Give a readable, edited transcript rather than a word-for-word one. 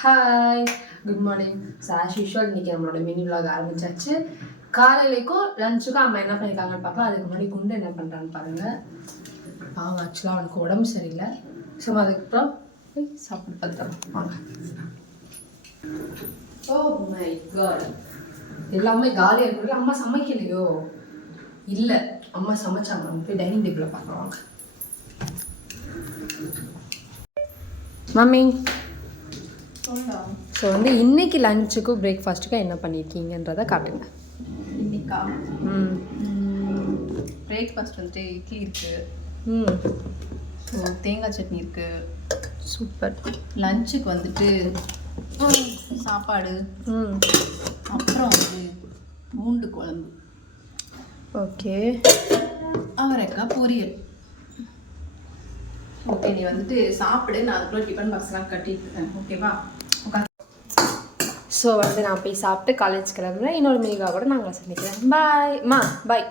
Hi, good morning. So as usual இன்றைக்கி நம்மளோட mini vlog ஆரம்பிச்சாச்சு. காலையிலேக்கும் லஞ்சுக்கும் அம்மா என்ன பண்ணியிருக்காங்கன்னு பார்க்கலாம். அதுக்கு முன்னாடி குண்டு என்ன பண்ணுறான்னு பாருங்கள். அவங்க ஆக்சுவலாக அவனுக்கு உடம்பு சரியில்லை. ஸோ அதுக்கப்புறம் போய் சாப்பிட்டு பார்த்துக்கலாம் வாங்க. ஓ மை காட், எல்லாமே காலியாக இருக்கிறது. அம்மா சமைக்கலையோ? இல்லை, அம்மா சமைச்சாங்க. நம்ம போய் டைனிங் டேபிளில் பார்க்கலாம் வாங்க. மம்மி, ஸோ வந்து இன்னைக்கு லஞ்சுக்கும் பிரேக்ஃபாஸ்ட்டுக்கும் என்ன பண்ணியிருக்கீங்கன்றதை காட்டுங்க. இன்னைக்கா பிரேக்ஃபாஸ்ட் வந்துட்டு இட்லி இருக்குது, ஸோ தேங்காய் சட்னி இருக்குது. சூப்பர். லஞ்சுக்கு வந்துட்டு சாப்பாடு, அப்புறம் வந்து பூண்டு குழம்பு, ஓகே, அவரைக்காய் பொரியல். ஓகே, நீ வந்துட்டு சாப்பிடு, நான் அதுக்குள்ள டிஃபன் பாக்ஸ்லாம் கட்டிட்டு இருக்கேன். ஓகேவா? ஸோ வந்து நான் போய் சாப்பிட்டு காலேஜ் கிளம்புறேன். இன்னொரு மீகா கூட நாங்கள் சந்திக்கிறேன். பாய் மா, பாய்.